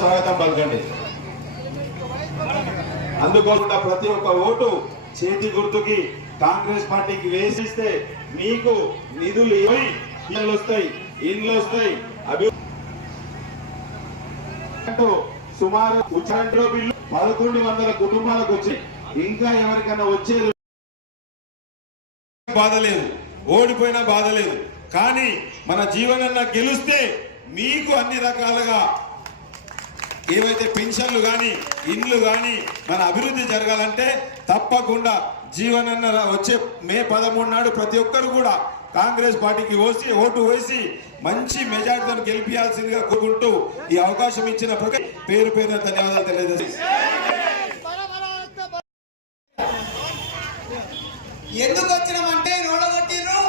స్వాగతం పలకండి. అందుకోసం ప్రతి ఒక్క ఓటు చేతి గుర్తుకి కాంగ్రెస్ పార్టీకి వేసిస్తే మీకు నిధులు ఇళ్ళు వస్తాయి, ఇండ్లు వస్తాయి. సుమారు ఉచిత బిల్లు 1100 కుటుంబాలకు వచ్చాయి. ఇంకా ఎవరికైనా వచ్చేది బాధ లేదు, ఓడిపోయినా బాధ లేదు. కానీ మన జీవనన్న గెలిస్తే మీకు అన్ని రకాలుగా ఏవైతే పెన్షన్లు కానీ ఇండ్లు కానీ మన అభివృద్ధి జరగాలంటే తప్పకుండా జీవనన్న వచ్చే మే 13 నాడు ప్రతి ఒక్కరు కూడా కాంగ్రెస్ పార్టీకి ఓటు వేసి మంచి మెజార్టీతో గెలిపించాల్సిందిగా కోరుకుంటూ ఈ అవకాశం ఇచ్చిన పేరు పేరున ధన్యవాదాలు తెలియజేస్తాను. ఎందుకు వచ్చినామంటే నోడగొట్టిర్రు,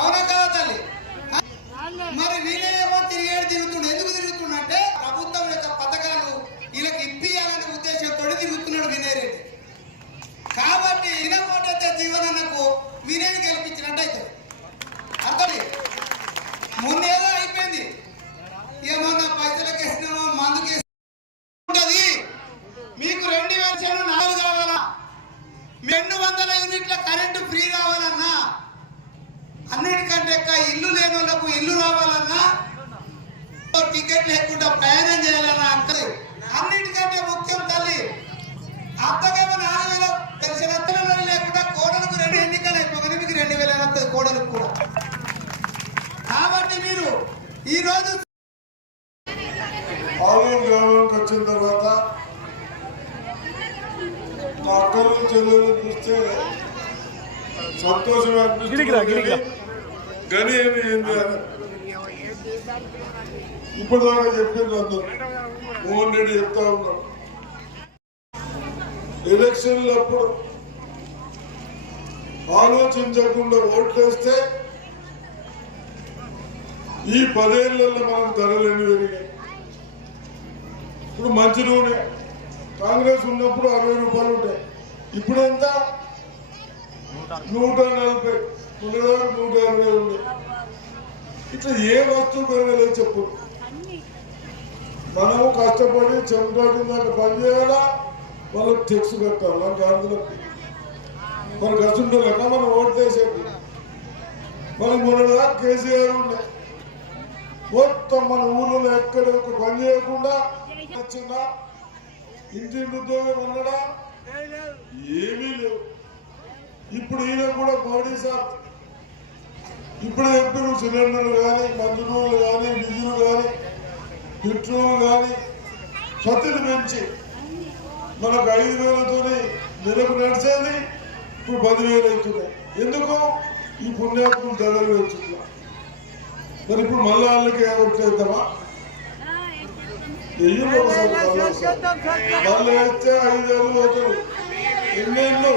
అవునా కదా తల్లి? మరి వీళ్ళేమో తిరుగుతుండే. ఎందుకు తిరుగుతుండే? ప్రభుత్వం యొక్క పథకాలు వీళ్ళకి ఇప్పియాలనే ఉద్దేశంతో తిరుగుతున్నాడు వినయ్ రెడ్డి. కాబట్టి వినకపోతే జీవనన్నకు వినయ్ గెలిపించినట్టు అవుతుంది. అర్థం మొన్నేదో అయిపోయింది, ఏమన్నా పైసలకి వేసినామో మందుకి ఉంటుంది. మీకు 2000 4 కావాలా, 200 యూనిట్ల కరెంటు ఫ్రీ రావాలన్నా, అన్నిటికంటే ఇల్లు లేని వాళ్ళకు ఇల్లు రావాలన్నా, టికెట్ లేకుండా ప్రయాణం చేయాలన్నా అంటే అన్నిటికంటే ముఖ్యం తల్లి. అత్తకేమో 4000 తెలిసిన అత్తలు లేకుండా కోడలకు 2 ఎన్నికలు అయిపోయి మీకు 2000 వస్తుంది కోడలకు కూడా. కాబట్టి మీరు ఈరోజు గ్రామానికి వచ్చిన తర్వాత మా అక్కలు చెల్లెలు చూస్తే సంతోషం అనిపిస్తుంది. గని ఏంది ఇప్పటిదాకా చెప్పింది అందరూ. మోహన్ రెడ్డి చెప్తా ఉన్నాం, ఎలక్షన్లప్పుడు ఆలోచించకుండా ఓట్లేస్తే ఈ 10 ఏళ్లలో మనం ధరలేని పెరిగాయి. ఇప్పుడు మంచి నూనె కాంగ్రెస్ ఉన్నప్పుడు 60 రూపాయలు ఉంటాయి, ఇప్పుడు ఎంత 140, 120 ఉంది. ఇట్లా ఏ వస్తువు పెరగలేదు చెప్పు. మనము కష్టపడి చెమటాటిందాక పని చేయాలా, వాళ్ళకి టెక్స్ కట్టాలి. మన గాంధీలకి మన కష్టంతో లెక్క మనం ఓట్లు వేసేది. మనకు మొన్నదా కేసీఆర్ ఉండే మొత్తం మన ఊళ్ళో ఎక్కడ ఒక పని చేయకుండా వచ్చిందా, ఇంటి ఉద్యోగం ఉన్నాడా, ఏమీ లేవు. ఇప్పుడు ఈయన కూడా మోడీ సార్ ఇప్పుడు చెప్పిన సిలిండర్లు కానీ, మందులు కానీ, డీజిల్ కానీ, పెట్రోల్ కానీ ప్రతిని పెంచి మనకు 5000తో నెలకు నడిచేది ఇప్పుడు 10,000 అవుతున్నాయి. ఎందుకు? ఈ పుణ్యాత్మలు ధరలు పెంచుతున్నా. మరి ఇప్పుడు మళ్ళా వాళ్ళకి ఓట్లేద్దామా? మళ్ళీ వేస్తే 5 ఏళ్ళు పోతారు. ఎన్నేళ్ళు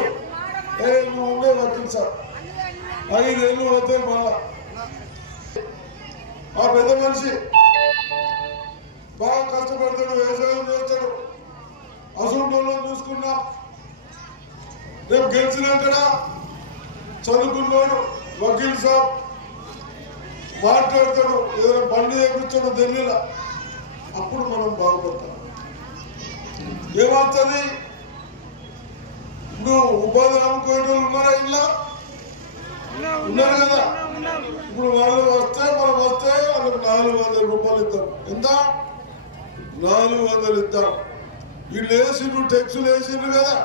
నువ్వు ఉండే వకీల్ సార్ 5 ఏళ్ళు పోతాయి. మళ్ళా ఆ పెద్ద మనిషి బాగా కష్టపడతాడు, వ్యవసాయం చేస్తాడు, అసలు చూసుకున్నాం. రేపు గెలిచినాకడా చదువుకున్నాడు వకీల్ సాబ్ మాట్లాడతాడు, ఏదైనా బండి చేపించాడు ఢిల్లీలో, అప్పుడు మనం బాగుపడతాం. ఏమవుతుంది? ఇప్పుడు ఉపాధి అమ్ముకోవడం ఉన్నారా? ఇలా ఉన్నారు కదా. ఇప్పుడు వాళ్ళు వస్తే మనం వస్తే వాళ్ళకి 400 రూపాయలు ఇద్దాం. ఎంత? 400 ఇద్దాం. వీళ్ళు వేసిండ్రు, టెక్స్లు వేసిండ్రు కదా,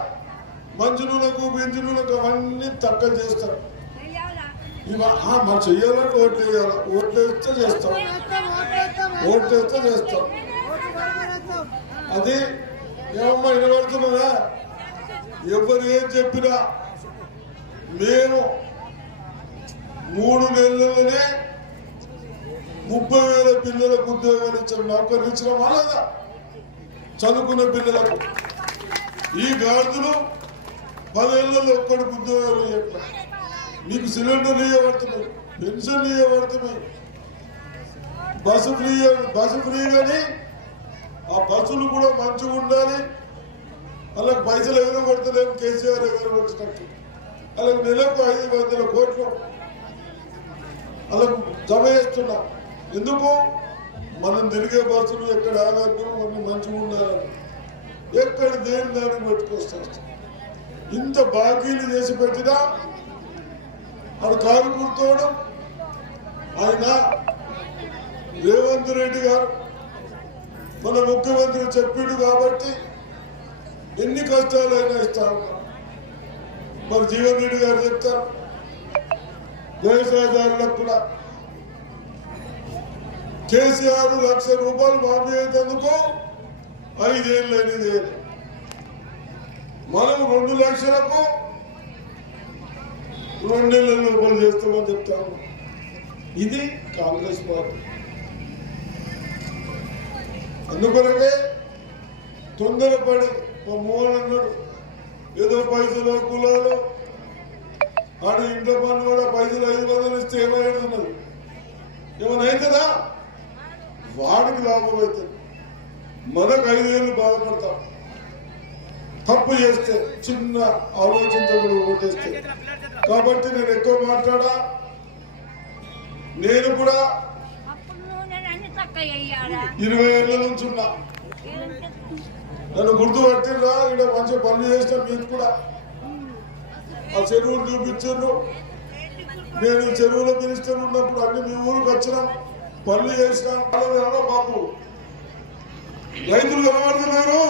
మంచి నూనెకు బెంజి నూనెకు అవన్నీ తక్కువ చేస్తారు. మనం చెయ్యాలంటే ఓట్లు వేయాలి. ఓట్లు వేస్తే చేస్తాం, ఓట్లు వేస్తే చేస్తాం. అది ఏమమ్మా వినబడుతున్నదా? ఎవరు ఏం చెప్పినా మేము 3 నెలలనే 30,000 పిల్లలకు ఉద్యోగాలు ఇచ్చిన, నౌకర్లు ఇచ్చినామా లేదా? చదువుకున్న పిల్లలకు ఈ గాడిదలు 10 ఏళ్ళలో ఒక్కడికి ఉద్యోగాలు ఇవ్వట్లా. మీకు సిలిండర్ ఇవ్వబడుతున్నాయి, పెన్షన్ ఇవ్వబడుతున్నాయి, బస్సు ఫ్రీ కానీ ఆ బస్సులు కూడా మంచిగా ఉండాలి. వాళ్ళకి పైసలు ఎగరగొడతలేము, కేసీఆర్ ఎగరగొచ్చినట్టు. వాళ్ళకి నెలకు 500 కోట్లు వాళ్ళకు జమ చేస్తున్నాం. ఎందుకు? మనం తిరిగే బస్సులు ఎక్కడ ఆగద్దు, మనం మంచిగా ఉండాలని ఎక్కడ దేని దానికి పెట్టుకొస్తాం. ఇంత బాకీలు చేసి పెట్టినా అది కారు గుర్తోవడం. ఆయన రేవంత్ రెడ్డి గారు మన ముఖ్యమంత్రి చెప్పిండు కాబట్టి ఎన్ని కష్టాలైనా ఇస్తా ఉన్నాం. మరి జీవన్ రెడ్డి గారు చెప్తారు వ్యవసాయదారులకు కూడా కేసీఆర్ 1,00,000 రూపాయలు మాఫీ అయినందుకు 5 ఏళ్ళు అనేది. మనం 2 లక్షలకు 2 నెలల రూపాయలు చేస్తామని చెప్తాము. ఇది కాంగ్రెస్ పార్టీ. అందుకొరకే తొందరపడి మా మోహన్ అన్నాడు ఏదో పైసలు కులాలు ఆడు ఇంట్లో పని కూడా పైసలు 500 ఇస్తే ఏమైనది, ఏమైనా అవుతుందా? వాడికి లాభం అవుతుంది, మనకు 5 ఏళ్ళు బాధపడతాం. తప్పు చేస్తే చిన్న ఆలోచనతో కూడా ఓటేస్తే. కాబట్టి నేను ఎక్కువ మాట్లాడా. నేను కూడా 20 ఏళ్ళ నుంచి ఉన్నా. నన్ను గుర్తుపట్టిర్రా, ఇక్కడ మంచిగా పనులు చేసిన మీకు కూడా. ఆ చెరువులు చూపించారు. నేను చెరువుల మినిస్టర్ ఉన్నప్పుడు అన్ని మీ ఊరికి వచ్చినాం, పనులు చేసినాం. బాబు రైతులు కనబడుతున్నారు,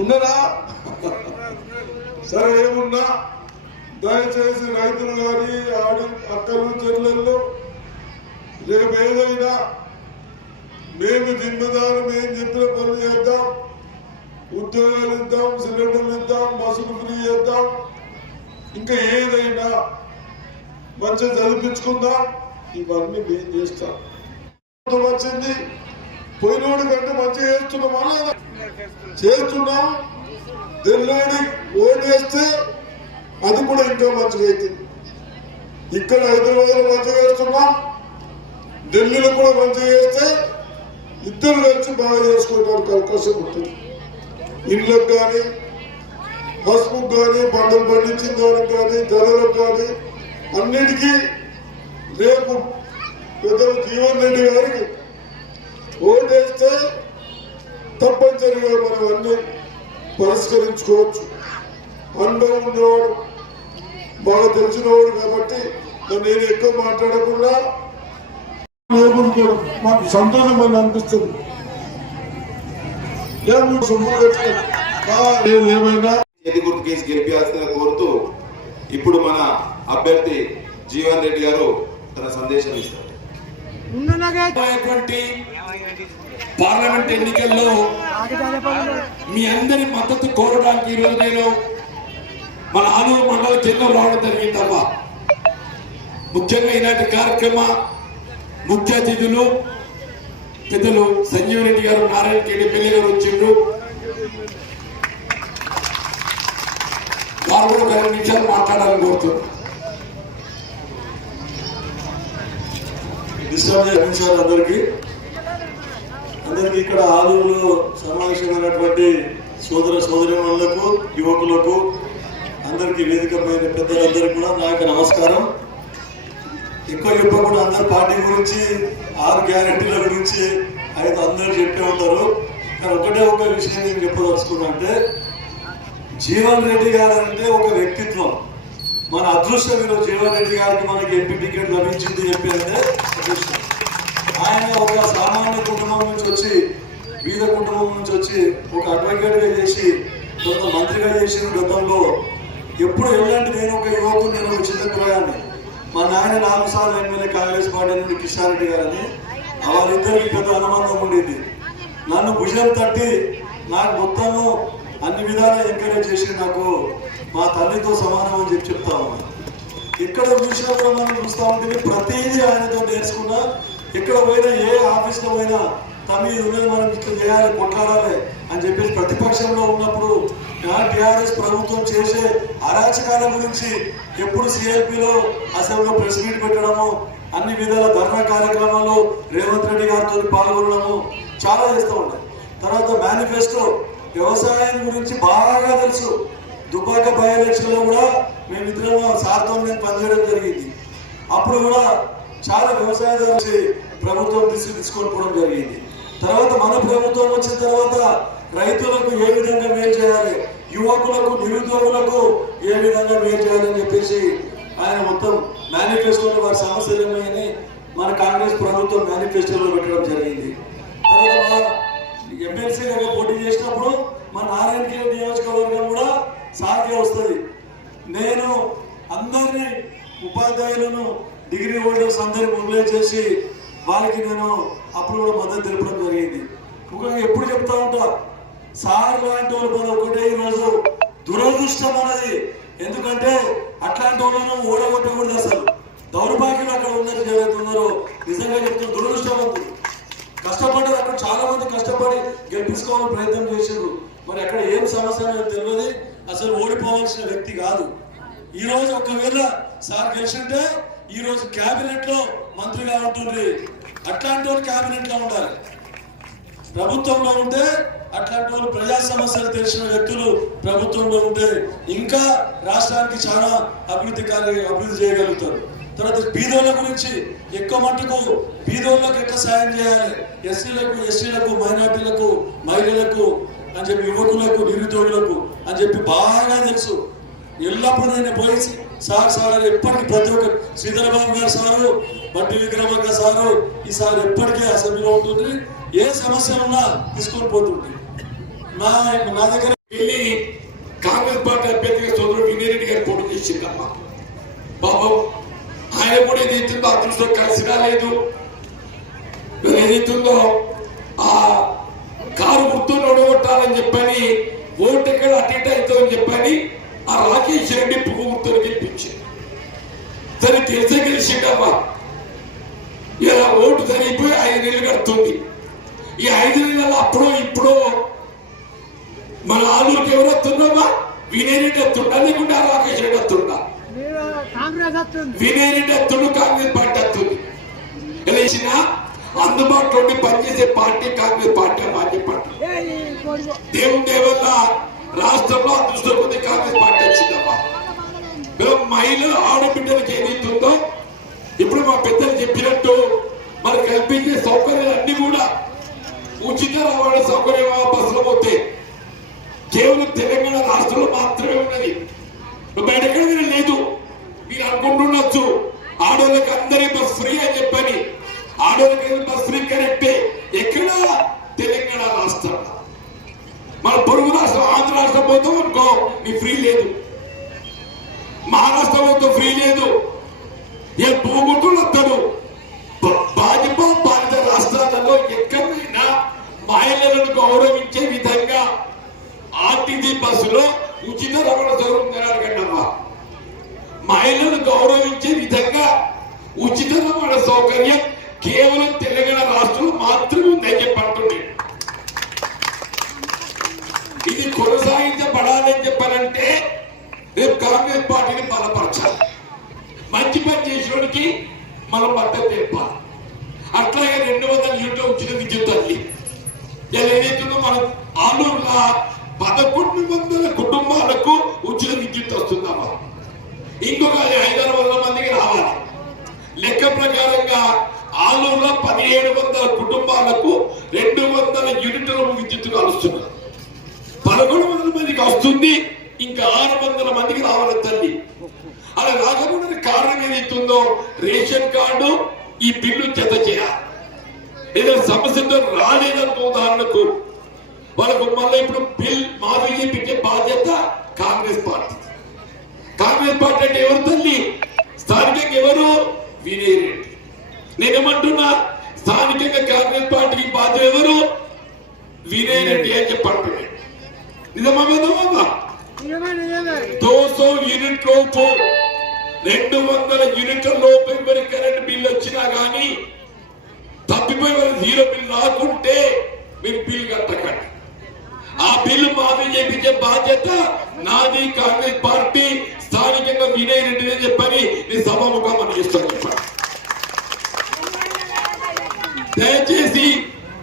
ఉన్నారా? సరే ఏమున్నా దయచేసి రైతులు కానీ అక్కలు చెల్లెళ్ళు రేపు ఏదైనా మేము జిమ్మదారు మేము చెప్పిన పనులు చేద్దాం. ఉద్యోగాలు ఇద్దాం, సిలిండర్లు ఇద్దాం, బస్సులు ఫ్రీ చేద్దాం, ఇంకా ఏదైనా మంచిగా చదివించుకుందాం. ఇవన్నీ మేము చేస్తాం. వచ్చింది పోయినోడి కంటే మంచిగా చేస్తున్నామా లేదా? చేస్తున్నాం. తెల్లాడి ఓటేస్తే అది కూడా ఇంకా మంచిగా అవుతుంది. ఇక్కడ హైదరాబాద్ మంచిగా చేస్తున్నాం, ఢిల్లీలో కూడా మంచిగా చేస్తే ఇద్దరు కలిసి బాగా చేసుకోవడానికి అవకాశం ఉంటుంది. ఇళ్ళకు కానీ, పసుపుకు కానీ, పంటలు పండించిన దానికి కానీ, ధరలకు కానీ అన్నిటికీ రేపు పెద్దలు జీవన్ రెడ్డి గారికి ఓటేస్తే తప్పనిసరిగా మనం అన్ని పరిష్కరించుకోవచ్చు. అనుభవం ఉన్నవాడు, బాగా తెలిసినవాడు కాబట్టి నేను ఎక్కువ మాట్లాడకుండా మాకు సంతోషం అని అనిపిస్తుంది. ఏమైనా చేతి గుర్తు కేసు గెలిపించాల్సిన కోరుతూ ఇప్పుడు మన అభ్యర్థి జీవన్ రెడ్డి గారు తన సందేశం ఇస్తారు. పార్లమెంట్ ఎన్నికల్లో మీ అందరి మద్దతు కోరడానికి ఈరోజు నేను మన ఆలూరు మండల కేంద్రం రావడం జరిగిందమ్మా. ముఖ్యంగా ఈనాటి కార్యక్రమ ముఖ్య అతిథులు పెద్దలు సంజీవ్ రెడ్డి గారు, నారాయణ కేడి ఎమ్మెల్యే గారు వచ్చిండ్రు. వారు కూడా 2 నిమిషాలు మాట్లాడాలని కోరుతున్నారు. అందరికీ ఇక్కడ ఆలూరులో సమావేశమైనటువంటి సోదర సోదరీమణులకు, యువకులకు, అందరికీ వేదిక పైన పెద్దలందరికీ కూడా నా యొక్క నమస్కారం. ఎక్కువ చెప్పకుండా అందరు పార్టీ గురించి, 6 గ్యారెంటీల గురించి అయితే అందరూ చెప్పే ఉంటారు. కానీ ఒకటే ఒక విషయం నేను చెప్పదలుచుకున్నా అంటే, జీవన్ రెడ్డి గారు అంటే ఒక వ్యక్తిత్వం. మన అదృష్టం ఈరోజు జీవన్ రెడ్డి గారికి మనకి ఎంపీ టికెట్ లభించింది చెప్పి అంటే అదృష్టం. ఆయన ఒక సామాన్య కుటుంబం నుంచి వచ్చి, బీద కుటుంబం నుంచి వచ్చి ఒక అడ్వకేట్గా చేసి కొంత మంత్రిగా చేసిన గతంలో ఎప్పుడు ఎలాంటి నేను ఒక యువకుడు, నేను ఒక చిన్న కులాన్ని. మా నాయన 4 సార్లు ఎమ్మెల్యే కాంగ్రెస్ పార్టీ నుండి కిషన్ రెడ్డి గారని, వాళ్ళిద్దరికి పెద్ద అనుబంధం ఉండేది. నన్ను భుజం తట్టి నాకు మొత్తము అన్ని విధాలా ఎంకరేజ్ చేసి నాకు మా తల్లితో సమానం అని చెప్తా ఉన్నా. ఎక్కడ చూసినా కూడా మనం చూస్తూ ఉంటే ప్రతిదీ ఆయనతో నేర్చుకున్నా. ఎక్కడ పోయినా, ఏ ఆఫీస్లో పోయినా తమ ఇది ఉన్నది మనం ఇట్లా చేయాలి కొట్లాడాలి అని చెప్పేసి ప్రతిపక్షంలో ఉన్నప్పుడు టిఆర్ఎస్ ప్రభుత్వం చేసే అరాచకాల గురించి ఎప్పుడు సిఎల్పిలో అసెంబ్లీలో ప్రెస్ మీట్ పెట్టడము, అన్ని విధాల ధర్నా కార్యక్రమాల్లో రేవంత్ రెడ్డి గారితో పాల్గొనడము చాలా చేస్తూ ఉంటాయి. తర్వాత మేనిఫెస్టో వ్యవసాయం గురించి బాగా తెలుసు. దుబ్బాక బై ఎలక్షన్ లో కూడా మేమిద్దరం సార్తో నేను పనిచేయడం జరిగింది. అప్పుడు కూడా చాలా వ్యవసాయదారు ప్రభుత్వం తీసుకొని పోవడం జరిగింది. తర్వాత మన ప్రభుత్వం వచ్చిన తర్వాత రైతులకు ఏ విధంగా మేలు చేయాలి, యువకులకు నిరుద్యోగులకు ఏ విధంగా మేలు చేయాలని చెప్పేసి ఆయన మొత్తం మేనిఫెస్టోలో వారి సమస్యలు ఏమని మన కాంగ్రెస్ ప్రభుత్వం మేనిఫెస్టోలో పెట్టడం జరిగింది. తర్వాత ఎమ్మెల్సీగా పోటీ చేసినప్పుడు మన నారాయణఖేడ్ నియోజకవర్గం కూడా సాధ్యం వస్తుంది. నేను అందరినీ ఉపాధ్యాయులను డిగ్రీ హోల్డర్స్ అందరినీ మొబిలైజ్ చేసి వాళ్ళకి నేను అప్పుడు కూడా మద్దతు తెలపడం జరిగింది. ముఖ్యంగా ఎప్పుడు చెప్తా ఉంటా, సార్ లాంటి వాళ్ళు మన ఒకటే ఈరోజు దురదృష్టం అన్నది. ఎందుకంటే అట్లాంటి వాళ్ళను ఓడగొట్టకూడదు. అసలు దౌర్భాగ్యులు అక్కడ ఉన్నారు, జరుగుతున్నారో నిజంగా చెప్తున్నారు, దురదృష్టవంతులు. కష్టపడ్డారు, అక్కడ చాలా మంది కష్టపడి గెలిపించుకోవాలని ప్రయత్నం చేశారు. మరి అక్కడ ఏం సమస్య అనేది తెలియదు. అసలు ఓడిపోవాల్సిన వ్యక్తి కాదు. ఈ రోజు ఒకవేళ సార్ గెలిచింటే ఈ రోజు కేబినెట్ లో మంత్రిగా ఉంటుంది. అట్లాంటి వాళ్ళు కేబినెట్ లో ఉండాలి. ప్రభుత్వంలో ఉంటే అట్లాంటి వాళ్ళు ప్రజా సమస్యలు తెలిసిన వ్యక్తులు ప్రభుత్వంలో ఉంటే ఇంకా రాష్ట్రానికి చాలా అభివృద్ధి చేయగలుగుతారు. తర్వాత బీదోళ్ళ గురించి ఎక్కువ మట్టుకు బీదోళ్ళకు ఎట్లా సాయం చేయాలి, ఎస్సీలకు మైనార్టీలకు మహిళలకు అని చెప్పి యువకులకు నిరుద్యోగులకు అని చెప్పి బాగా తెలుసు. ఎల్లప్పుడూ నేను పోయి సార్ ఎప్పటికీ ప్రతి ఒక్క శ్రీధరబాబు గారు సారు, బట్టి విక్రమక్క సారు ఈసారి ఎప్పటికీ అసెంబ్లీలో ఉంటుంది. ఏ సమస్య ఉన్నా తీసుకొని పోతుంది. నా దగ్గర వెళ్ళి కాంగ్రెస్ పార్టీ అభ్యర్థిగా సోదరుడు వినయరెడ్డి గారు పోటీ చేసిందమ్మా. బాబు ఆయన కూడా ఏదైతుందో అదృష్టం కలిసి రాలేదు. ఏదైతుందో ఆ కారు గుర్తుని ఓడగొట్టాలని చెప్పని ఓటు ఎక్కడ అటు ఇటు అవుతుందని చెప్పని ఆ రాకేష్ రెడ్డి పువ్వు గుర్తుని గెలిపించింది. సరే తెలిసే గెలిచిండమ్మా. ఇలా ఓటు సరిపోయి 5 నెలలు గడుతుంది. ఈ 5 నెలల అప్పుడో ఇప్పుడో మన ఆలూరుకి ఎవరు వస్తున్నామా? వినయరెడ్డి వస్తుండా లేకుంటే రాకేష్ రెడ్డి వస్తుండా? వినయరెడ్డి వస్తుండు, కాంగ్రెస్ పార్టీ వస్తుంది. గెలిచిన అందుబాటులో పనిచేసే పార్టీ కాంగ్రెస్ పార్టీ అని మాకు చెప్పండి. దేవుని దేవల్ల రాష్ట్రంలో అదృష్టం కొద్ది కాంగ్రెస్ పార్టీ వచ్చిందమ్మా. మహిళలు ఆడబిడ్డలకు ఏదైతుందో ఇప్పుడు మా పెద్దలు చెప్పినట్టు మరి కల్పించే సౌకర్యాలన్నీ కూడా ఉచిత రవాణా సౌకర్యం బస్సులో పోతే కేవలం తెలంగాణ రాష్ట్రంలో మాత్రమే ఉన్నది. బయటెక్కడ లేదు. మీరు అనుకుంటుండొచ్చు ఆడవాళ్ళకి అందరి బస్ ఫ్రీ అని చెప్పని. ఆడవాళ్ళకి బస్ ఫ్రీ కరెక్టే. ఎక్కడ? తెలంగాణ రాష్ట్రం. మన పొరుగు రాష్ట్రం ఆంధ్ర రాష్ట్రం పోతాం అనుకో నీ ఫ్రీ లేదు. మహారాష్ట్ర పోతే ఫ్రీ లేదు. ఏ భూముతులు వస్తాడు. భాజపా పాలిత రాష్ట్రాలలో ఎక్కడైనా మహిళలను గౌరవించే విధంగా ఆర్టీసీ బస్సులో ఉచిత రవాణా సౌకర్యం జరగండమ్మా. మహిళలను గౌరవించే విధంగా ఉచిత రవాణా సౌకర్యం కేవలం తెలంగాణ రాష్ట్రంలో మాత్రమే ఉందని చెప్పండి. ఇది కొనసాగించబడాలని చెప్పాలంటే రేపు కాంగ్రెస్ పార్టీని బలపరచాలి. మంచి పని చేసేవాడికి మనం మద్దతు తెప్పాలి. అట్లాగే 200 యూనిట్ల ఉచిత విద్యుత్ అల్లి ఏదైతుందో మన ఆలూరులో 1100 కుటుంబాలకు ఉచిత విద్యుత్ వస్తుందమ్మా. ఇంకొక 500 మందికి రావాలి. లెక్క ప్రకారంగా ఆలూరులో 1700 కుటుంబాలకు 200 యూనిట్ల విద్యుత్ కలుస్తున్నారు. 1100 మందికి వస్తుంది. ఇంకా 600 మందికి రావాలి తల్లి. అలా రాకపోవడానికి కారణం ఏదైతుందో రేషన్ కార్డు ఈ బిల్లు జత చేయాలి. ఏదైనా సమస్యతో రాలేదనుకో ఉదాహరణకు వాళ్ళకు మళ్ళీ ఇప్పుడు బిల్ మాఫీ చేయించే బాధ్యత కాంగ్రెస్ పార్టీ. కాంగ్రెస్ పార్టీ అంటే ఎవరు తల్లి? స్థానికంగా ఎవరు? వినయరెడ్డి. నేనేమంటున్నా స్థానికంగా కాంగ్రెస్ పార్టీకి బాధ్యత ఎవరు? వినయరెడ్డి అని చెప్పంటున్నాడు. నిజమా? 200 యూనిట్ లోపు 200 యూనిట్ల లోపు ఎవరి కరెంట్ బిల్ వచ్చినా గానీ తప్పిపోయి 0 బిల్ రాకుంటే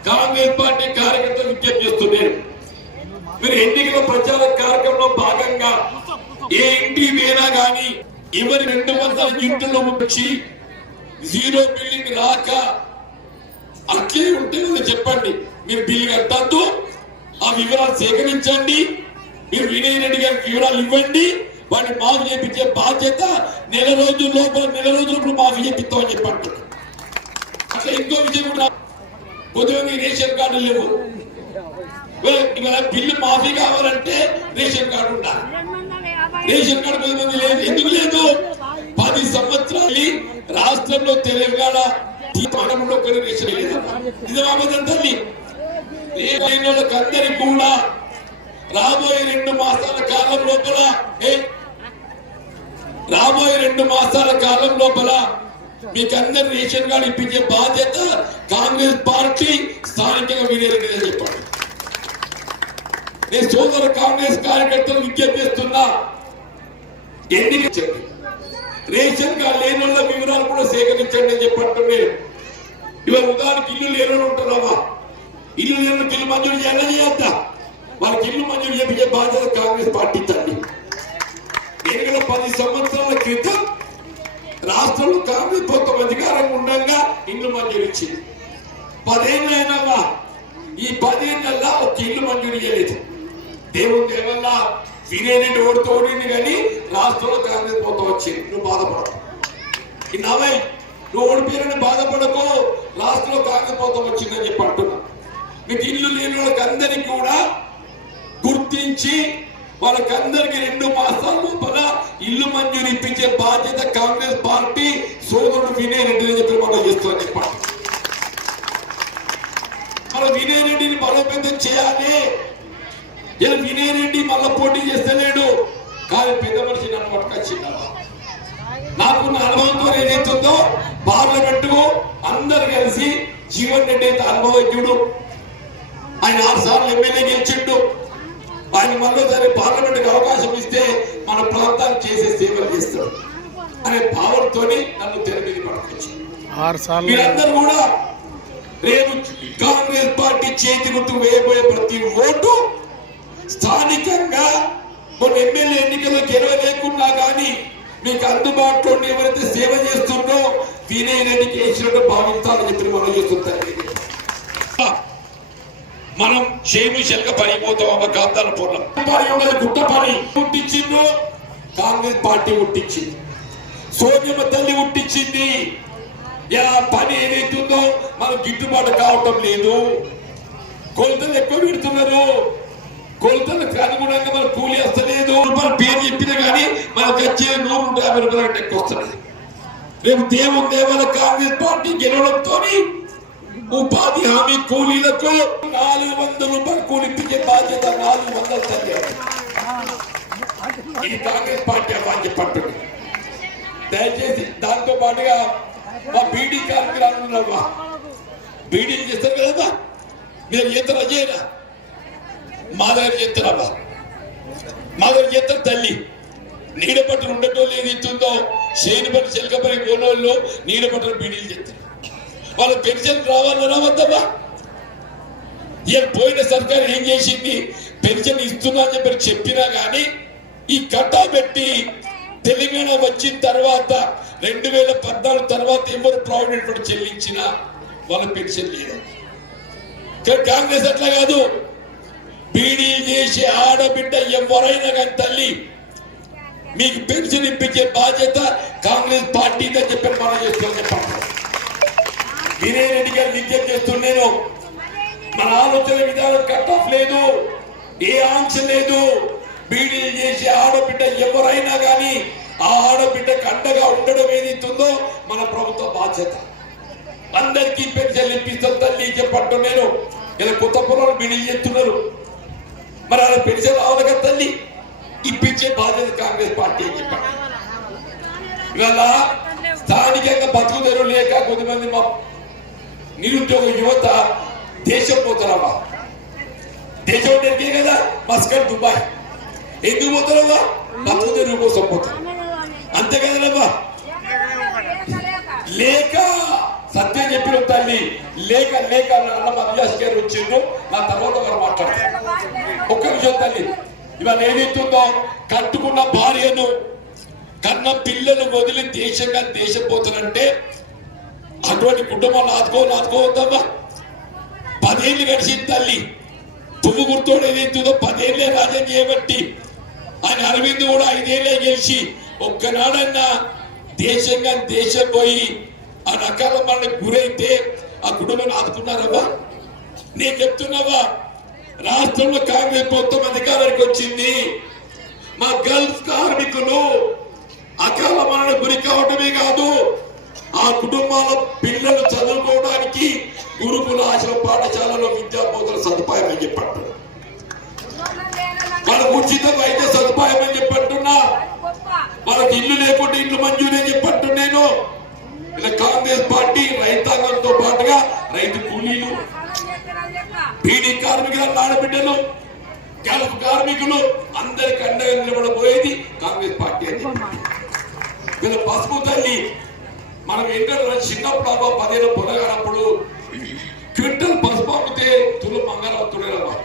కాంగ్రెస్ పార్టీ కార్యకర్తలు విజ్ఞప్తి చేస్తున్నారు. మీరు ఎన్నికల ప్రచార కార్యక్రమంలో భాగంగా ఏ ఇంటి వేనా గాని ఎవరి 200 ఇంట్లో వచ్చి జీరో బిల్డింగ్ రాక అట్లే ఉంటే వాళ్ళు చెప్పండి. మీరు బిల్లు కట్టద్దు, ఆ వివరాలు సేకరించండి, మీరు వినయ్ రెడ్డి గారికి వివరాలు ఇవ్వండి, వాడిని మాఫీ చేయించే బాధ్యత నెల రోజుల మాఫీ చేపిస్తామని చెప్పండి. అట్లా ఇంకో విషయం కూడా కొద్దిగా రేషన్ కార్డు లేవు, ఇవాళ బిల్లు మాఫీ కావాలంటే రేషన్ కార్డు ఉండాలి. రేషన్ కార్డు కొద్దిమంది లేదు. ఎందుకు లేదు? 10 సంవత్సరాలు రాష్ట్రంలో తెలంగాణ రేషన్ లేదు. నిజమాబద్ధం తల్లి. అందరికి కూడా రాబోయే 2 మాసాల కాలం లోపల మీకందరు రేషన్ కార్డు ఇప్పించే బాధ్యత కాంగ్రెస్ పార్టీ స్థానికంగా వినియోగిందని చెప్పండి. నేను సోదర కాంగ్రెస్ కార్యకర్తలు విజ్ఞప్తి చేస్తున్నా, ఎన్నికలు రేషన్ కార్డు లేని వాళ్ళ వివరాలు కూడా సేకరించండి అని చెప్పండి. ఇవాళ ఉదాహరణకి ఇల్లు లేని ఉంటున్నావా, ఇల్లు లేని ఇల్లు మంజూరు చేయాలని చేయొద్దా? వాళ్ళకి ఇల్లు మంజూరు చేయించే బాధ్యత కాంగ్రెస్ పార్టీ తల్లి. 10 సంవత్సరాల క్రితం రాష్ట్రంలో కాంగ్రెస్ ప్రభుత్వం అధికారంగా ఉండగా ఇల్లు మంజూరు ఇచ్చింది. 10 ఏళ్ళు అయినావా, ఈ 10 ఏళ్ళల్లో ఒక ఇల్లు మంజూరు చేయలేదు. దేవుని దేవల్ల వినేరెడ్డి ఓడితోడింది కానీ రాష్ట్రంలో కాంగ్రెస్ ప్రభుత్వం వచ్చింది. నువ్వు బాధపడకు, నువ్వు ఓడిపోయారని బాధపడకు, రాష్ట్రంలో కాంగ్రెస్ ప్రభుత్వం వచ్చిందని చెప్పి అంటున్నా. మీకు ఇల్లు లేని వాళ్ళకి అందరికీ కూడా గుర్తించి వాళ్ళకందరికి 2 మాసాల లోపల ఇల్లు మంజూరు ఇప్పించే బాధ్యత కాంగ్రెస్ పార్టీ సోదరుడు వినయ్ రెడ్డి అని చెప్పి మనం చేస్తామని చెప్పండి. మనం వినయ్ రెడ్డిని బలోపేతం చేయాలి. ఇలా వినయ్ రెడ్డి మళ్ళా పోటీ చేస్తలేడు, కానీ పెద్ద మనిషి నన్ను పట్టుకొచ్చిందా, నాకున్న అనుభవంతో ఏదైతుందో పార్లమెంటు అందరు కలిసి జీవన్ రెడ్డి అయితే అనుభవజ్ఞుడు, ఆయన 6 సార్లు ఎమ్మెల్యే గెలిచిండు. ఆయన మరోసారి పార్లమెంట్కి అవకాశం ఇస్తే మన ప్రాంతాన్ని చేసే సేవలు చేస్తాడు అనే భావంతో నన్ను తెర మీద పట్టుకొచ్చి మీరందరూ కూడా రేపు కాంగ్రెస్ పార్టీ చేతి గుర్తు వేయబోయే ప్రతి ఓటు స్థానికంగా కొన్ని ఎమ్మెల్యే ఎన్నికల్లో గెలవలేకున్నా కానీ మీకు అందుబాటులో ఎవరైతే సేవ చేస్తుందో వినయ్ రెడ్డికి వేసినట్టు భావించాలని చెప్పి మనం చేస్తుంటారు. మనం చేను శల్క పడిపోతాం. అమ్మ కాంతాల పూర్ణం గుట్ట పని పుట్టించిందో కాంగ్రెస్ పార్టీ పుట్టించింది, సోనియమ్మ తల్లి పుట్టించింది. పని ఏదైతుందో మనం గిట్టుబాటు కావటం లేదు, కొలతలు ఎక్కువ పెడుతున్నారు, కొలతలకు అనుగుణంగా మన కూలి వస్తలేదు. పేరు చెప్పినా కానీ మనకు వచ్చే 150 రూపాయల కంటే ఎక్కువ వస్తుంది. రేపు దేవుని దేవాల కాంగ్రెస్ పార్టీ గెలవడంతో ఉపాధి హామీ కూలీలకు 400 రూపాయలు కూలిపించే బాధ్యత 400 తగ్గారు. ఇది కాంగ్రెస్ పార్టీ అని చెప్పండి. దయచేసి దాంతో పాటుగా మా బీడీ కార్మికులు బీడీలు చేస్తారు కదమ్మా, మీరు చేస్తారా చేయరా? మా దగ్గర చేస్తారమ్మా, మా దగ్గర చేస్తారు. తల్లి నీడ పట్టులు ఉండటం లేదు ఇస్తుందో చేను పట్టు చిలకపల్లి కోనోళ్ళు నీడ పట్టులు బీడీలు చేస్తారు. వాళ్ళ పెన్షన్ రావాలని రావద్దమ్మా. ఇక పోయిన సర్కారు ఏం చేసింది, పెన్షన్ ఇస్తున్నా అని చెప్పి చెప్పినా కానీ ఈ కట్టా పెట్టి తెలంగాణ వచ్చిన తర్వాత 2014 తర్వాత ఎవరు ప్రావిడెంట్ ఫండ్ చెల్లించినా వాళ్ళ పెన్షన్ లేదు. కాంగ్రెస్ అట్లా కాదు, బీడీ చేసి ఆడబిడ్డ ఎవరైనా కానీ తల్లి మీకు పెన్షన్ ఇప్పించే బాధ్యత కాంగ్రెస్ పార్టీని చెప్పి మనం చేస్తామని చెప్పండి. వినయ్ రెడ్డి గారు విజ్ఞప్తి చేస్తున్నాను, మన ఆలోచన విధానం కట్ ఆఫ్ లేదు, ఏ ఆంక్ష లేదు. బీడీలు చేసి ఆడబిడ్డ ఎవరైనా కానీ ఆ ఆడబిడ్డకు అండగా ఉండడం ఏదైతుందో మన ప్రభుత్వ బాధ్యత. అందరికీ పెన్షన్ ఇప్పిస్తాం తల్లి చెప్పంటూ నేను. ఇలా కొత్త పొలాలు బీడీలు చేస్తున్నారు, మరి అలా పెన్షన్ రావాలి కదా తల్లి, ఇప్పించే బాధ్యత కాంగ్రెస్ పార్టీ అని చెప్పండి. ఇవాళ స్థానికంగా బతుకుదరు లేక కొంతమంది మా నిరుద్యోగ యువత దేశం పోతారమ్మా. దేశం అంటే కదా మస్కట్ దుబాయ్. ఎందుకు పోతారమ్మా? బతుకుదెరువు కోసం పోతారు, అంతే కదమ్మా. లేక సత్యం చెప్పిన తల్లి లేక లేక అన్న అభిలాష్ గారు వచ్చిండ్రు. నా తర్వాత వారు మాట్లాడతారు. ఒక్క విషయం తల్లి, ఇవాళ ఏదైతుందో కట్టుకున్న భార్యను కన్న పిల్లలు వదిలి దేశంగా దేశం పోతారంటే అటువంటి కుటుంబాలు ఆదుకోవద్దమ్మా. 10 ఏళ్ళు గడిచింది తల్లి. పువ్వు గుర్తోడు ఏదైతుందో 10 ఏళ్ళే రాజ్యం చేయబట్టి ఆయన అరవింద్ కూడా 5 ఏళ్ళే గెలిచి ఒక్కనాడన్నా దేశంగా దేశం పోయి ఆ రకాల మనకి గురైతే ఆ కుటుంబాన్ని ఆదుకున్నారవ్వా. నేను చెప్తున్నావా, రాష్ట్రంలో కాంగ్రెస్ మొత్తం అధికారానికి వచ్చింది. మా గల్ఫ్ కార్మికులు అకాల మరణ గురి కావటమే కాదు, ఆ కుటుంబాల పిల్లలు చదువుకోవడానికి గురుకుల ఆశ్రమ పాఠశాలలో విద్యాబోధన సదుపాయం అని చెప్పండి, వాళ్ళకు ఉచిత వైద్య సదుపాయం అని చెప్పంటున్నా, వాళ్ళకి ఇల్లు లేకుంటే ఇల్లు మంజూరు అని చెప్పంటున్నాను. ఇలా కాంగ్రెస్ పార్టీ రైతాంగంతో పాటుగా రైతు కూలీలు, బీడీ కార్మికుల ఆడబిడ్డలు, గల్ఫ్ కార్మికులు అందరికి అండగా నిలబడబోయేది కాంగ్రెస్ పార్టీ అని చెప్పండి. వీళ్ళ పసుపు తల్లి మనం ఏంటంటే చిన్నప్పుడు 10 ఏళ్ళ పొలగానప్పుడు క్వింటల్ పసుపు అమ్మితే తులు మంగళవతుడేనమ్మా.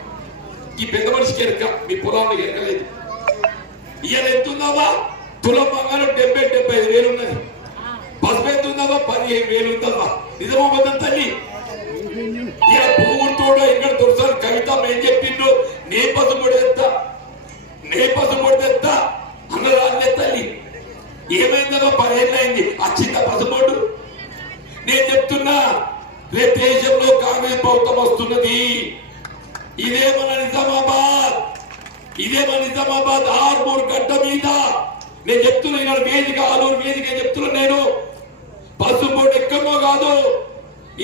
ఈ పెద్ద మనిషికి ఎరక, మీ పొలాన్ని ఎరకలేదు. ఇవాళ ఎంతుందావా? తులం బంగారం 70-75 వేలు ఉన్నది. పసుపు ఎంతుందావా? 15 వేలు ఉందమ్మా. నిజమా బద్దం తల్లి? ఇలా పువ్వుతోడు ఇక్కడ దొరసారి కవిత ఏం చెప్పిండు, నే పసుపు తెస్తా అన్నదాన్నే తల్లి. ఏమైందమ్మా? 10 ఏళ్ళు అయింది. ఆ చిన్న పసుపోడు. నేను చెప్తున్నా, రేపు దేశంలో కాంగ్రెస్ ప్రభుత్వం వస్తున్నది. ఇదే మన నిజామాబాద్ ఆర్మూర్ గడ్డ మీద నేను చెప్తున్నా. ఈనాడు వేదిక, ఆలూరు వేదిక చెప్తున్నా. నేను పసుపోటు ఎక్కడో కాదు,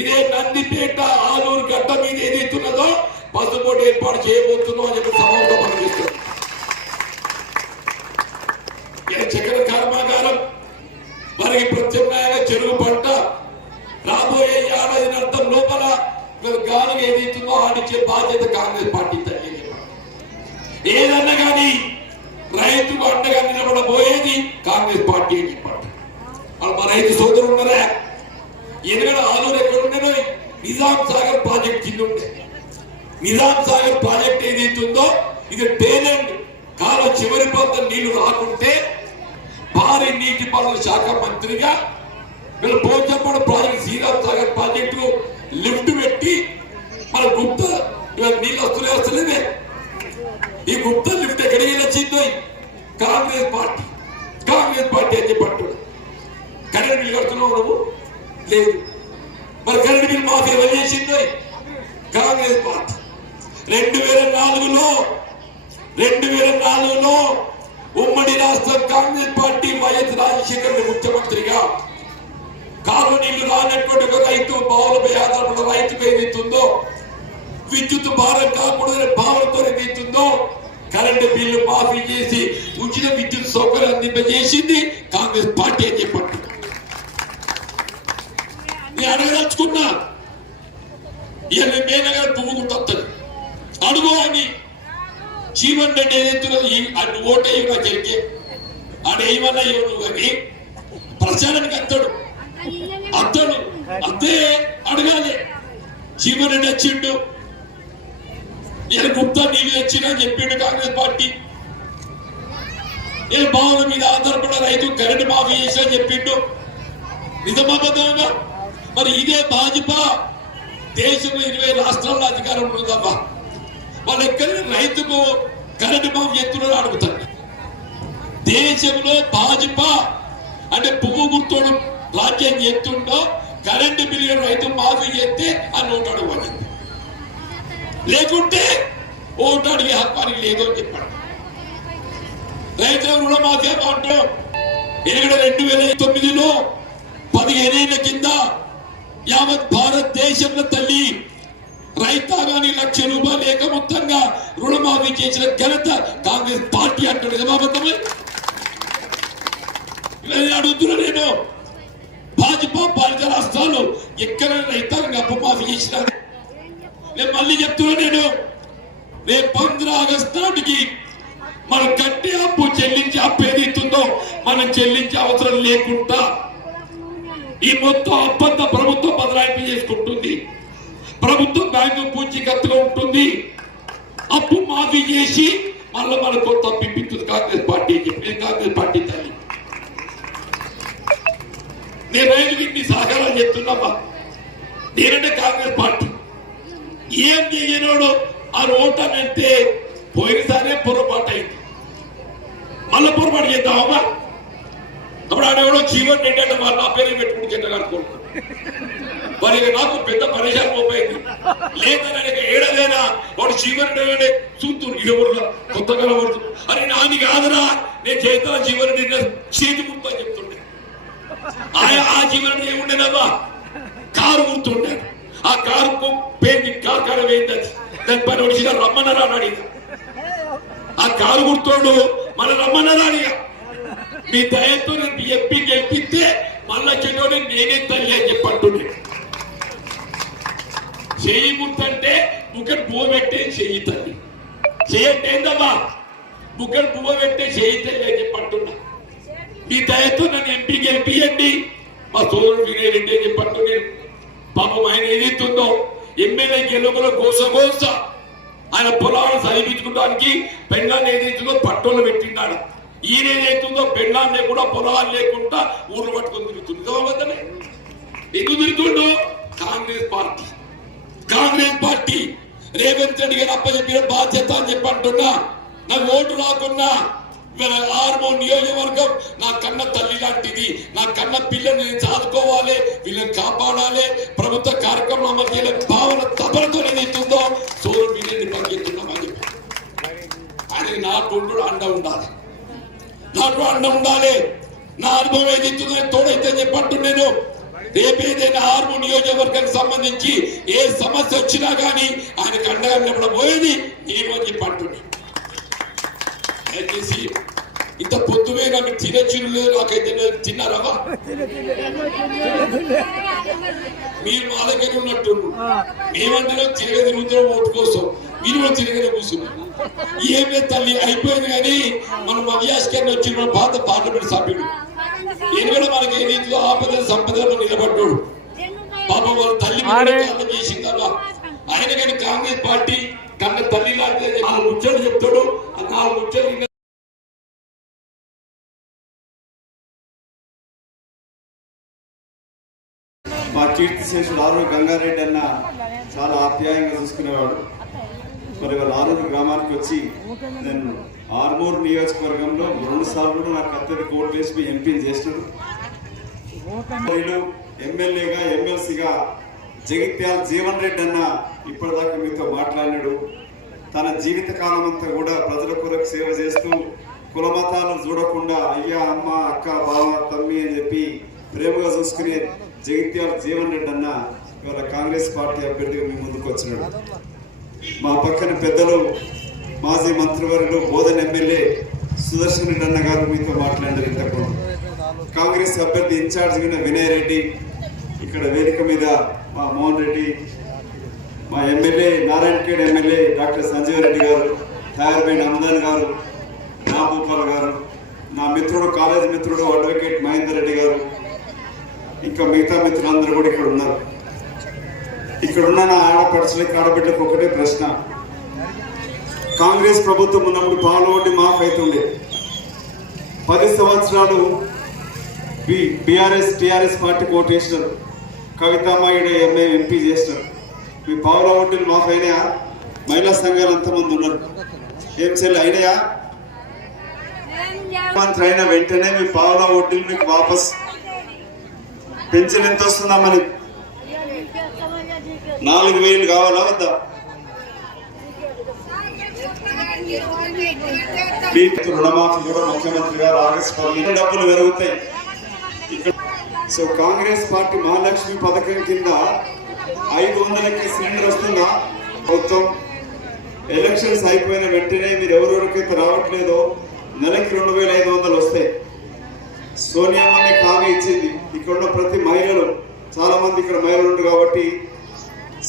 ఇదే నందిపేట ఆలూరు గడ్డ మీద ఏదైతున్నదో పసుపోటు ఏర్పాటు చేయబోతున్నాం అని చెప్పి సభలో మనం చేస్తున్నాం. చక్కెర కర్మాగారం, మనకి ప్రత్యామ్నాయంగా చెరువు పంట రాబోయే ఏడాది అర్థం లోపల గానం ఏదైతుందో ఆడిచ్చే బాధ్యత కాంగ్రెస్ పార్టీ తల్లి. ఏదన్నా కానీ రైతుకు అండగా నిలబడబోయేది కాంగ్రెస్ పార్టీ అని చెప్పండి. మా రైతు సోదరులు ఉన్నారా? ఎందుకంటే ఆలూరు ఎక్కడ ఉండేనో నిజాం సాగర్ ప్రాజెక్ట్ కింద ఉండే. నిజాం సాగర్ ప్రాజెక్ట్ ఏదైతుందో ఇది టేలెంట్ కాలం చివరి ప్రాంతం నీళ్లు రాకుంటే భారీ నీటిపారుదల శాఖ మంత్రిగా వీళ్ళు Pochampadu project, Sriram Sagar project lift పెట్టి మన గుప్త నీళ్ళు వస్తలేదే. ఈ గుప్త లిఫ్ట్ ఎక్కడికి వచ్చిందో కాంగ్రెస్ పార్టీ అని చెప్పట్టు. కరెంట్ బిల్ కడుతున్నావు నువ్వు? లేదు. మరి కరెంట్ బిల్ మాఫీ ఎవరు చేసిందో? కాంగ్రెస్ పార్టీ. 2004లో ఉమ్మడి రాష్ట్రం కాంగ్రెస్ పార్టీ వైఎస్ రాజశేఖర్ ముఖ్యమంత్రిగా కాలువ నీళ్లు రానటువంటి ఒక రైతు బావులపై ఆధారపడిన రైతుకు ఏదైతుందో విద్యుత్ భారం కాకూడదనే భావనతో ఏదైతుందో కరెంటు బిల్లు మాఫీ చేసి ఉచిత విద్యుత్ సౌకర్యం అందింపజేసింది కాంగ్రెస్ పార్టీ అని చెప్పండి. నేను అడగదలుచుకున్నా, ఇవాళ మేనగారు పువ్వు గుర్తొస్తుంది అడుగు అని జీవన్ రెడ్డి ఏదైతున్నదో అటు ఓటేయి నాకు ఎరికే ఆడ ఏమన్నా ఇవ్వను కానీ ప్రచారానికి అత్తడు అంతే అడగాలి. జీవన్ రెడ్డి వచ్చిండు, ఇలా గుప్తా నీళ్ళు తెచ్చినా చెప్పిండు కాంగ్రెస్ పార్టీ. ఏ భావన మీద ఆధారపడిన రైతు కరెంట్ మాఫీ చేసినా చెప్పిండు. నిజమాబద్ధంగా మరి ఇదే భాజపా దేశంలో 20 రాష్ట్రాల్లో అధికారం ఉంటుందమ్మా. వాళ్ళు ఎక్కడ రైతుకు కరెంట్ మాఫీ చేస్తున్నారు అడుగుతారు. దేశంలో భాజపా అంటే పువ్వు గుర్తోడు రాజ్యం చేస్తుండో కరెంటు బిల్లు రైతు మాఫీ చేస్తే ఆ నోటు అడగవాలి, లేకుంటే ఓటు అడిగే హక్కు లేదు అని చెప్పాడు. రైతుల రుణమాఫీ అంటాం. 2009లో 15 ఏళ్ల కింద యావత్ భారతదేశంలో తల్లి రైతాంగానికి ₹1,00,000 లేక మొత్తంగా రుణమాఫీ చేసిన ఘనత కాంగ్రెస్ పార్టీ అంటాడు. నిజమాబద్ధమై అడుగుతున్నా నేను, భాజపా పాలిత రాష్ట్రాలు ఎక్కడ రైతాంగ అప్పుమాఫీ చేసినారు? నేను మళ్ళీ చెప్తున్నా నేను, రేపు 15 ఆగస్టు నాటికి మనం కట్టే అప్పు చెల్లించే అప్పు ఏదైతుందో మనం చెల్లించే అవసరం లేకుండా ఈ మొత్తం అబద్ధ ప్రభుత్వం బదలాయింపు చేసుకుంటుంది. ప్రభుత్వం బ్యాంకు పూచీకత్తుగా ఉంటుంది. అప్పు మాఫీ చేసి మళ్ళీ మన కొత్త పిప్పిస్తుంది కాంగ్రెస్ పార్టీ చెప్పి కాంగ్రెస్ పార్టీ తల్లి. నేను రైతుకి సహకారం చెప్తున్నామా? నేనంటే కాంగ్రెస్ పార్టీ ఏం చేయనోడు ఆ ఓటనంటే పోయినసారే పొరపాటు అయింది, మళ్ళీ పొరపాటు చేద్దామా? అప్పుడు ఆడెవడో జీవన్ రెడ్డి అంటే నా పేరు పెట్టుకుని కింద కనుకోండి. మరి నాకు పెద్ద పరిశాన్ పోయింది. లేదని ఏడదైనా వాడు జీవన్ రెడ్డి చూస్తున్నారు ఎవరు కొత్తగా పడుతున్నారు. అరే నాది కాదురా, నేను చేతుల జీవన్ రెడ్డి చేతి గుర్తు అని చెప్తుండే. ఆ జీవన్ రెడ్డి ఏముండేనమ్మా కారు గుర్తుండాడు. ఆ కారు పేరు కారు కాడ వేయింది. దాని పని వచ్చిన రమ్మన్నారా అడిగా. ఆ కారు గుర్తోడు మన రమ్మన్నారా అడిగా. మీ దయతో నేను ఎంపీ గెలిపిస్తే మళ్ళా చెడ్డోని నేనే తల్లి అని చెప్పంటుండే. చెయ్యి గుర్తంటే ముఖం పువ్వు పెట్టే చెయ్యి తల్లి. చెయ్యంటే ఏందమ్మా ముఖం పువ్వు పెట్టే చెయ్యి తల్లి అని చెప్పంటున్నా. మీ దయతో నన్ను ఎంపీ గెలిపియండి. మా సోదరుడు వినయ్ రెడ్డి అని చెప్పంటుండే. పాపం ఆయన ఏదైతుందో ఎమ్మెల్యే గెలుపులో గోస ఆయన పొలాలను సమీపించుకోవడానికి పెళ్ళాన్ని ఏదైతుందో పట్టోళ్ళు పెట్టినాడు. ఈయన ఏదైతుందో పెళ్ళాన్ని కూడా పొలాలు లేకుండా ఊరు పట్టుకొని తిరుగుతుంది. ఎందుకు తిరుగుతుండో కాంగ్రెస్ పార్టీ రేవంత్ రెడ్డి గారు అప్పచెప్పిన బాధ్యత అని చెప్పంటున్నా. నాకు ఓటు రాకున్నా ఆర్మూర్ నియోజకవర్గం నా కన్న తల్లి లాంటిది. నా కన్న పిల్లల్ని నేను చదువుకోవాలి, వీళ్ళని కాపాడాలి, ప్రభుత్వ కార్యక్రమం అమలు చేయాలి భావన తపనతో ఏదైతుందో సోదరు వీళ్ళని పనిచేస్తున్నామని చెప్పి ఆయనకి నాకు అండ ఉండాలి. నా అనుభవం ఏదైతుందో తోడైతే చెప్పంటు నేను రేపేదైనా ఆర్మూర్ నియోజకవర్గానికి సంబంధించి ఏ సమస్య వచ్చినా కానీ ఆయనకు అండగా నిలబడబోయేది నేను అని చెప్పంటున్నాను. దయచేసి ఇంత పొద్దుమే నాకు తినచ్చులు లేదు, నాకైతే తిన్నారా? మీరు మా దగ్గర ఉన్నట్టు మేమందరూ తిరుగుతున్నాం ఓటు కోసం, మీరు కూడా తిరగనే కూర్చున్నారు. ఏమే తల్లి అయిపోయింది. కానీ మనం అవియాస్ గారిని వచ్చిన పాత పార్లమెంట్ సభ్యుడు ఈయన కూడా మనకి ఏ రీతిలో ఆపద సంపదలో నిలబడ్డాడు. పాపం వాళ్ళ తల్లి చేసిందమ్మా. ఆయన కానీ కాంగ్రెస్ పార్టీ కన్న తల్లి లాంటి 4 ముచ్చట్లు చెప్తాడు. ఆ 4 ముచ్చట్లు మా కీర్తిశేషుడు ఆరూరు గంగారెడ్డి అన్న చాలా ఆప్యాయంగా చూసుకునేవాడు. మరి వాళ్ళ ఆరూరు గ్రామానికి వచ్చి నేను ఆర్మూర్ నియోజకవర్గంలో 2 సార్లు నాకు అత్యధిక ఓట్లు వేసి ఎంపీని చేసినాడు. ఎమ్మెల్యేగా ఎమ్మెల్సీగా జగిత్యాల జీవన్ రెడ్డి అన్న ఇప్పటిదాకా మీతో మాట్లాడినాడు. తన జీవిత కాలం అంతా కూడా ప్రజల కొరకు సేవ చేస్తూ కులమతాలు చూడకుండా అయ్యా అమ్మ అక్క బావ తమ్మి అని చెప్పి ప్రేమగా చూసుకునే జగిత్యాల జీవన్ రెడ్డి అన్న ఇవాళ కాంగ్రెస్ పార్టీ అభ్యర్థిగా మీ ముందుకు వచ్చినాడు. మా పక్కన పెద్దలు మాజీ మంత్రివర్యులు బోధన ఎమ్మెల్యే సుదర్శన్ రెడ్డి అన్న గారు మీతో మాట్లాడారు. ఇంతకుముందు కాంగ్రెస్ అభ్యర్థి ఇన్ఛార్జ్ వినయ్ రెడ్డి, ఇక్కడ వేదిక మీద మా మోహన్ రెడ్డి, మా MLA Narayankhed MLA doctor Sanjeev Reddy garu, తయారుబైన అమదాన్ గారు, నాభూపాల్ గారు, నా మిత్రుడు కాలేజ్ మిత్రుడు అడ్వకేట్ మహేందర్ రెడ్డి గారు, ఇంకా మిగతా మిత్రులందరూ కూడా ఇక్కడ ఉన్నారు. ఇక్కడున్న నా ఆడపడుచులకి ఆడబిడ్డలకు ఒకటే ప్రశ్న. కాంగ్రెస్ ప్రభుత్వం ఉన్నప్పుడు పాల వడ్డీ మాఫ్ అవుతుండే. 10 సంవత్సరాలు టీఆర్ఎస్ పార్టీకి ఓటు వేసినారు. కవితామాయుడు ఎంపీ చేసినారు. మీ పావుల వడ్డీలు మాఫ్ అయినాయా? మహిళా సంఘాలు అంతమంది ఉన్నారు. ఏం చెల్లి అయినాయా? ముఖ్యమంత్రి అయిన వెంటనే మీ పావుల వడ్డీలు మీకు వాపస్. పెన్షన్ ఎంత వస్తుందా? మరి 4,000 కావాలా వద్దా? రుణమాఫీ కూడా ముఖ్యమంత్రి గారు ఆగస్టు 15 డబ్బులు పెరుగుతాయి. ఇక్కడ సో కాంగ్రెస్ పార్టీ మహాలక్ష్మి పథకం కింద 500కి సిలిండర్ వస్తుందా? ప్రభుత్వం ఎలక్షన్స్ అయిపోయిన వెంటనే మీరు ఎవరెవరికైతే రావట్లేదో నెలకి 2,500 వస్తాయి. సోనియా మీకు హామీ ఇచ్చింది. ఇక్కడ ఉన్న ప్రతి మహిళలు, చాలా మంది ఇక్కడ మహిళలు ఉంది కాబట్టి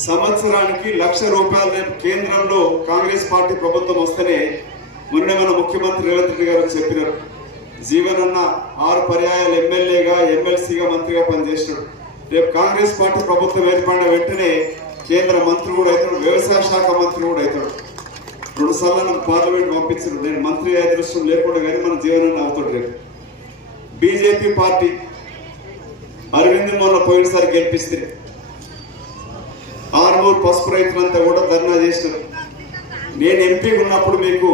సంవత్సరానికి ₹1,00,000 రేపు కేంద్రంలో కాంగ్రెస్ పార్టీ ప్రభుత్వం వస్తేనే మొన్న మన ముఖ్యమంత్రి రేవంత్ రెడ్డి గారు చెప్పినారు జీవనన్న 6 పర్యాయాలు ఎమ్మెల్యేగా, ఎమ్మెల్సీగా, మంత్రిగా పనిచేసినాడు. రేపు కాంగ్రెస్ పార్టీ ప్రభుత్వం ఏర్పడిన వెంటనే కేంద్ర మంత్రి కూడా అవుతాడు, వ్యవసాయ శాఖ మంత్రి కూడా అవుతాడు. 2 సార్లు నాకు పార్లమెంట్ పంపించారు. నేను మంత్రి అదృష్టం లేకుండా కానీ మన జీవనన్న అవుతాడు రేపు. బీజేపీ పార్టీ అరవింద్ మొన్న పోయినసారి గెలిపిస్తే ఆర్మూర్ పసుపు రైతులంతా కూడా ధర్నా చేసినారు. నేను ఎంపీ ఉన్నప్పుడు మీకు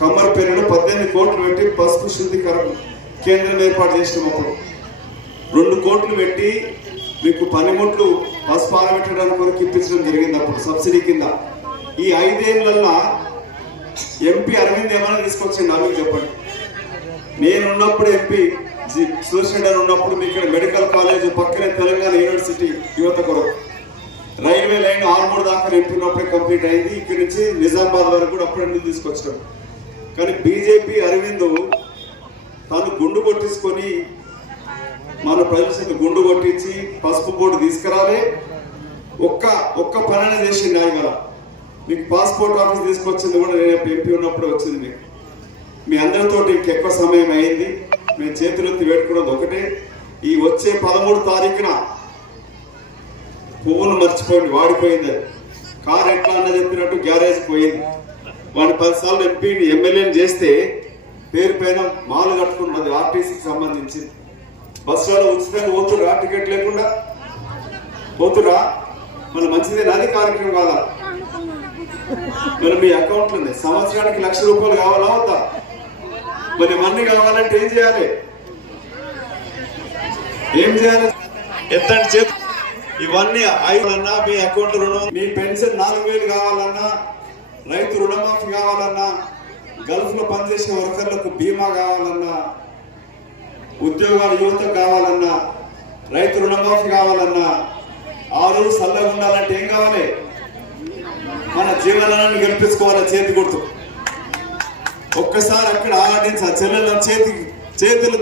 కమ్మర్పేరులో 18 కోట్లు పెట్టి పసుపు శుద్ధీకరణ కేంద్రం ఏర్పాటు చేసినప్పుడు 2 కోట్లు పెట్టి మీకు పనిముట్లు పసుపు ఆరబెట్టడానికి కొరకు ఇప్పించడం జరిగింది అప్పుడు సబ్సిడీ కింద. ఈ 5 ఏళ్లలో ఎంపీ అరవింద్ ఏమైనా తీసుకొచ్చింది నాకు చెప్పండి. నేను ఉన్నప్పుడు ఎంపీ సురేష్ రెడ్డి ఉన్నప్పుడు మీ ఇక్కడ మెడికల్ కాలేజ్ పక్కనే తెలంగాణ యూనివర్సిటీ యువత కొరకు రైల్వే లైన్ ఆర్మూర్ దాకా ఎంపీనప్పుడే కంప్లీట్ అయింది. ఇక్కడి నుంచి నిజామాబాద్ వరకు కూడా అప్పుడు తీసుకొచ్చాడు. కానీ బీజేపీ అరవింద్ తాను గుండు కొట్టించుకొని మన ప్రజల చేత గుండు కొట్టించి పసుపు బోర్డు తీసుకురాలే ఒక్క పని చేసింది ఆయన. మీకు పాస్పోర్ట్ ఆఫీస్ తీసుకొచ్చింది కూడా నేను ఎంపీ ఉన్నప్పుడు వచ్చింది. మీకు మీ అందరితో ఇంకెక్కువ సమయం అయింది. మేము చేతులెత్తి పెట్టుకున్నది ఒకటే, ఈ వచ్చే 13 తారీఖున పువ్వును మర్చిపోయింది, వాడిపోయింది. అది కారు ఎట్లా అన్న చెప్పినట్టు గ్యారేజ్ పోయింది. వాడిని 10 సార్లు ఎంపీని ఎమ్మెల్యేని చేస్తే పేరు పైన మాలు కట్టుకున్నది ఆర్టీసీకి సంబంధించి. బస్సులో ఉచితంగా పోతురా, టికెట్ లేకుండా పోతురా, మన మంచిదే నాది కార్యక్రమం కాదా? మరి మీ అకౌంట్లో సంవత్సరానికి ₹1,00,000 కావాలా వద్దా? మరి మన్ని కావాలంటే ఏం చేయాలి? ఎత్తండి చేతి. ఇవన్నీ 5 మీ అకౌంట్ రుణం, మీ పెన్షన్ 4,000 కావాలన్నా, రైతు రుణమాఫీ కావాలన్నా, గల్ఫ్ లో పనిచేసే వర్కర్లకు బీమా కావాలన్నా, ఉద్యోగాలు యువతకు కావాలన్నా, రైతు రుణమాఫీ కావాలన్నా, 6 రోజులు చల్లగా ఉండాలంటే ఏం కావాలి? మన జీవనాన్ని గెలిపించుకోవాలి. చేతి గుర్తు ఒక్కసారి అక్కడ ఆడించ చెల్లెల చేతులు